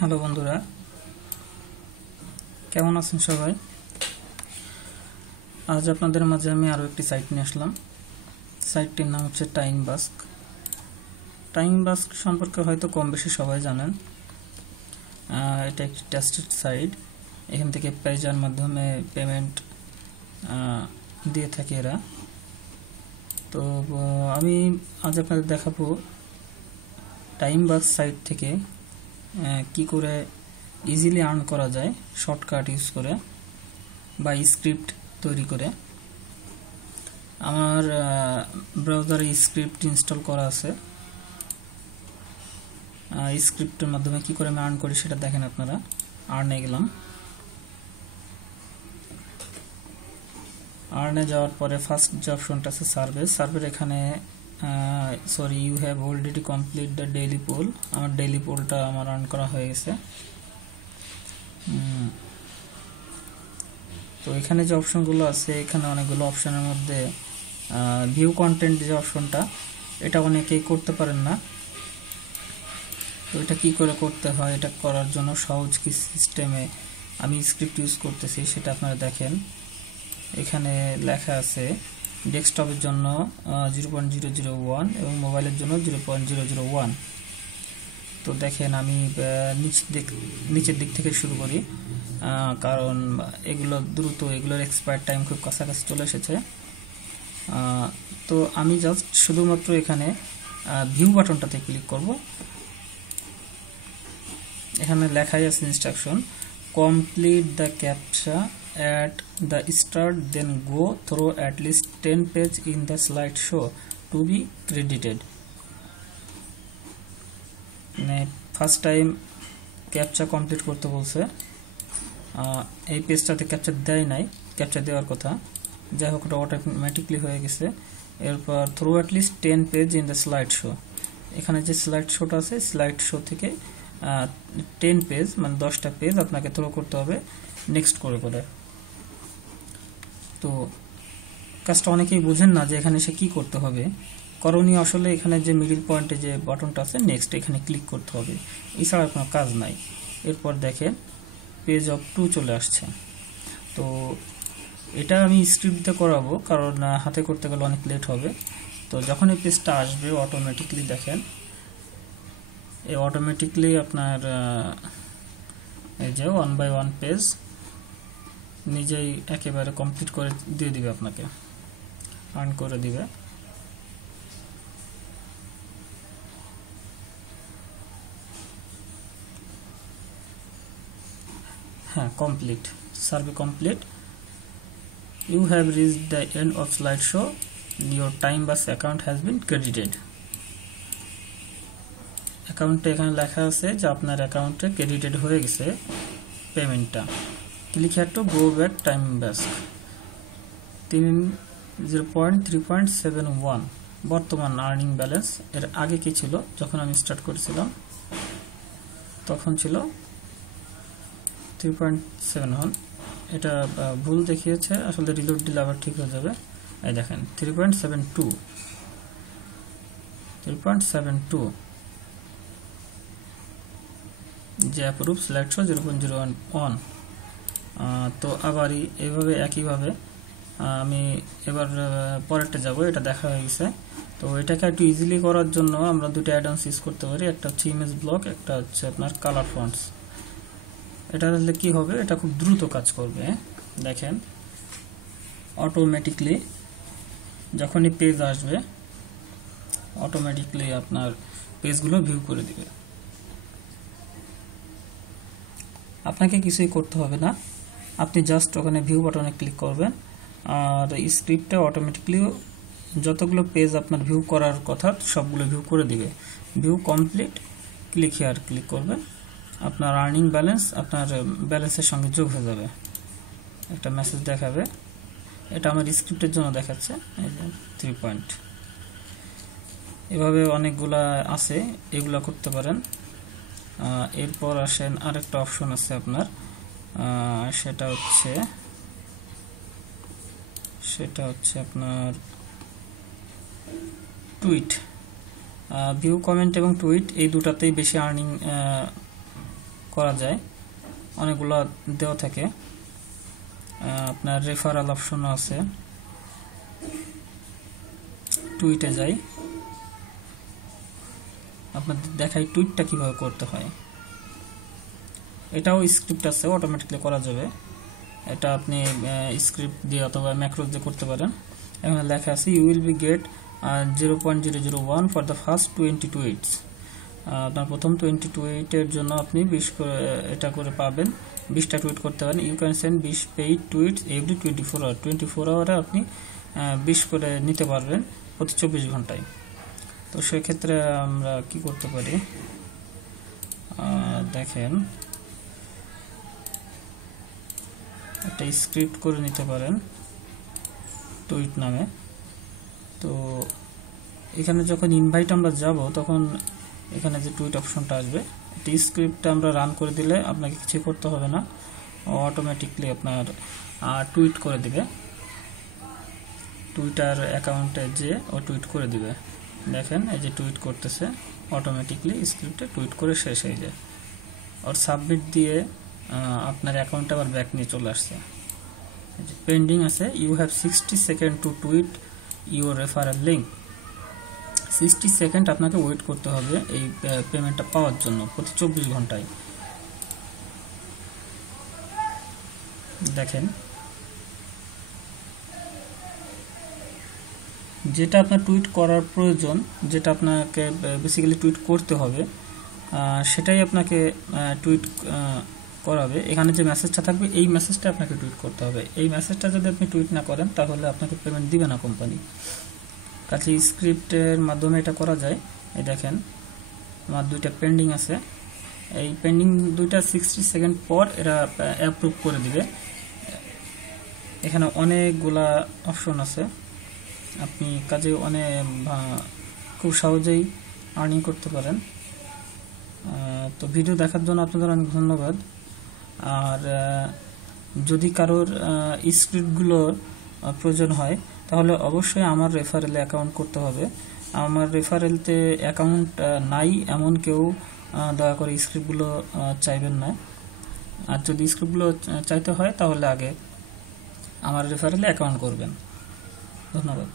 Hello বন্ধুরা, কেমন আছেন সবাই? আজ আপনাদের মাঝে আমি আরও একটি সাইট নিয়ে আসলাম। সাইটটির নাম হচ্ছে টাইমবাস্ক। টাইমবাস্ক সম্পর্কে হয়তো কম বেশি সবাই জানেন। এটা একটি ট্রাস্টেড সাইট। এখান থেকে পেজার মাধ্যমে পেমেন্ট দিয়ে থাকে এরা। তো আমি আজ আপনাদের দেখাবো টাইমবাস্ক সাইট থেকে কি করে ইজিলি আর্ন করা যায় শর্টকাট ইউজ করে বা স্ক্রিপ্ট তৈরি করে। আমার ব্রাউজারে স্ক্রিপ্ট ইনস্টল করা আছে। স্ক্রিপ্টের মাধ্যমে কি করে আমি আর্ন করি সেটা দেখেন আপনারা। আর্নে গেলাম। আর্নে যাওয়ার পরে ফার্স্ট যে অপশনটা আছে সার্ভের এখানে sorry you have already complete the daily poll. আমার ডেইলি পোলটা আমার আর্ন করা হয়ে গেছে। তো এখানে যে অপশনগুলো আছে, এখানে অনেকগুলো অপশনের মধ্যে ভিউ কন্টেন্ট যে অপশনটা, এটা অনেকেই করতে পারেন না। তো এটা কি করে করতে হয়, এটা করার জন্য সহজ কি সিস্টেমে আমি স্ক্রিপ্ট ইউজ করতেছি সেটা আপনারা দেখেন। এখানে লেখা আছে ডেস্কটপের জন্য 0.001 এবং মোবাইলের জন্য 0.001। তো দেখেন আমি নিচের দিক থেকে শুরু করি, কারণ এগুলো দ্রুত, এগুলোর এক্সপায়ার টাইম খুব কাছাকাছি চলে এসেছে। তো আমি জাস্ট শুধুমাত্র এখানে ভিউ বাটনটাতে ক্লিক করব। এখানে লেখাই আছে instruction, complete the captcha at the start, then go through at least 10 pages in the slideshow to be credited. First time captcha complete করতে বলছে। এই পেজটাতে ক্যাপচা দেয় নাই, ক্যাপচা দেওয়ার কথা, যাই হোক ওটা অটোমেটিকলি হয়ে গেছে। এরপর through at least 10 page in the slide show. এখানে যে স্লাইড শোটা আছে, স্লাইড শো থেকে 10 পেজ মানে 10টা পেজ আপনাকে থ্রো করতে হবে নেক্সট করে করে। তো কাজটা অনেকেই বুঝেন না যে এখানে সে কি করতে হবে। করণীয় আসলে এখানে যে মিডিল পয়েন্টে যে বাটনটা আছে নেক্সট, এখানে ক্লিক করতে হবে, এছাড়া কোনো কাজ নাই। এরপর দেখেন পেজ অফ 2 চলে আসছে। তো এটা আমি স্ক্রিপ্টে করাবো, কারণ হাতে করতে গেলে অনেক লেট হবে। তো যখন এই পেজটা আসবে অটোমেটিকলি দেখেন, এই অটোমেটিকলি আপনার এই যে 1 বাই 1 পেজ নিজেই একেবারে কমপ্লিট করে দিয়ে দিবে, আপনাকে আর্ন করে দিবে। হ্যাঁ, complete, survey complete, you have reached the end of slideshow, your TimeBucks account has been credited. অ্যাকাউন্টে এখানে লেখা আছে যে আপনার অ্যাকাউন্টে ক্রেডিটেড হয়ে গেছে পেমেন্টটা। Click here to go back TimeBucks. 0.3.71 বর্তমান আর্নিং ব্যালেন্স। এর আগে কি ছিল, যখন আমি স্টার্ট করেছিলাম তখন ছিল 3.71। এটা ভুল দেখিয়েছে, আসলে রিলোড দিলে আবার ঠিক হয়ে যাবে। এই দেখেন 3.72 যে অ্যাপ্রুভ সিলেক্ট শো 0.01। তো আবারই এইভাবে একইভাবে আমি এবার পরেরটা যাব, এটা দেখা হয়ে গেছে। তো এটাকে একটু ইজিলি করার জন্য আমরা দুটো অ্যাডভান্স ইউজ করতে পারি, একটা হচ্ছে ইমেজ ব্লক, একটা হচ্ছে আপনার কালার ফন্টস। এটা হলে কি হবে, এটা খুব দ্রুত কাজ করবে। দেখেন অটোমেটিকলি যখনই পেজ আসবে অটোমেটিকলি আপনার পেজগুলো ভিউ করে দিবে, আপনাকে কিছুই করতে হবে না। আপনি জাস্ট ওখানে ভিউ বাটনে ক্লিক করবেন, আর স্ক্রিপ্টে অটোমেটিকলি যতগুলো পেজ আপনার ভিউ করার কথা সবগুলো ভিউ করে দিবে। View complete, click here click করবেন, আপনার আর্নিং ব্যালেন্স আপনার ব্যালেন্সের সঙ্গে যোগ হয়ে যাবে, একটা মেসেজ দেখাবে। এটা আমার স্ক্রিপ্টের জন্য দেখাচ্ছে 3 পয়েন্ট। এভাবে অনেকগুলা আছে, এগুলা করতে পারেন। এরপর আসেন আরেকটা অপশন আছে আপনার, সেটা হচ্ছে আপনার টুইট। ভিউ কমেন্ট এবং টুইট এই দুটাতেই বেশি আর্নিং করা যায়, অনেকগুলো দেওয়া থাকে। আপনার রেফারাল অপশনও আছে। টুইটে যাই, আপনাদের দেখাই টুইটটা কিভাবে করতে হয়। এটাও স্ক্রিপ্ট আছে, অটোমেটিকলি করা যাবে। এটা আপনি স্ক্রিপ্ট দিয়ে অথবা ম্যাক্রো দিয়ে করতে পারেন। এখানে লেখা আছে you will be get 0.001 for the first 20 tweets. আপনার প্রথম 20 টুইটের জন্য আপনি 20 করে এটা করে পাবেন, 20টা টুইট করতে পারেন। You can send 20 paid tweets every 24 hour. 24 আওয়ারে আপনি 20 করে নিতে পারবেন প্রতি 24 ঘন্টায়। তো সেক্ষেত্রে আমরা কি করতে পারি দেখেন, একটা স্ক্রিপ্ট করে নিতে পারেন টুইট নামে। তো এখানে যখন ইনভাইট আমরা যাব তখন এখানে যে টুইট অপশনটা আসবে, এই স্ক্রিপ্টটা আমরা রান করে দিলে আপনাকে কিছু করতে হবে না, অটোমেটিকলি আপনার টুইট করে দিবে। টুইটার অ্যাকাউন্টে যে ও টুইট করে দিবে। দেখেন এই যে টুইট করতেছে, অটোমেটিকলি স্ক্রিপ্টে টুইট করে শেষ হয়ে যায়। আর সাবমিট দিয়ে আপনার অ্যাকাউন্টে আবার ব্যাক নিয়ে চলে আসছে। পেন্ডিং আছে, you have 60 second to tweet your referral link. 60 second আপনাকে ওয়েট করতে হবে এই পেমেন্টটা পাওয়ার জন্য প্রতি 24 ঘন্টায়। দেখেন যেটা আপনার টুইট করার প্রয়োজন, যেটা আপনাকে বেসিক্যালি টুইট করতে হবে, সেটাই আপনাকে টুইট করাবে। এখানে যে মেসেজটা থাকবে এই মেসেজটা আপনাকে টুইট করতে হবে। এই মেসেজটা যদি আপনি টুইট না করেন তাহলে আপনাকে পেমেন্ট দিবে না কোম্পানি। কাছে স্ক্রিপ্টের মাধ্যমে এটা করা যায়। এই দেখেন আমার 2টা পেন্ডিং আছে, এই পেন্ডিং 2টা 60 সেকেন্ড পর এরা অ্যাপ্রুভ করে দিবে। এখানে অনেকগুলা অপশন আছে, আপনি কাজে খুব সহজেই আর্নিং করতে পারেন। তো ভিডিও দেখার জন্য আপনাদের অনেক ধন্যবাদ। আর যদি কারোর স্ক্রিপ্টগুলোর প্রয়োজন হয় তাহলে অবশ্যই আমার রেফারেলে অ্যাকাউন্ট করতে হবে। আমার রেফারেলতে অ্যাকাউন্ট নাই এমন কেউ দয়া করে স্ক্রিপ্টগুলো চাইবেন না। আর যদি স্ক্রিপ্টগুলো চাইতে হয় তাহলে আগে আমার রেফারেলে অ্যাকাউন্ট করবেন। ধন্যবাদ।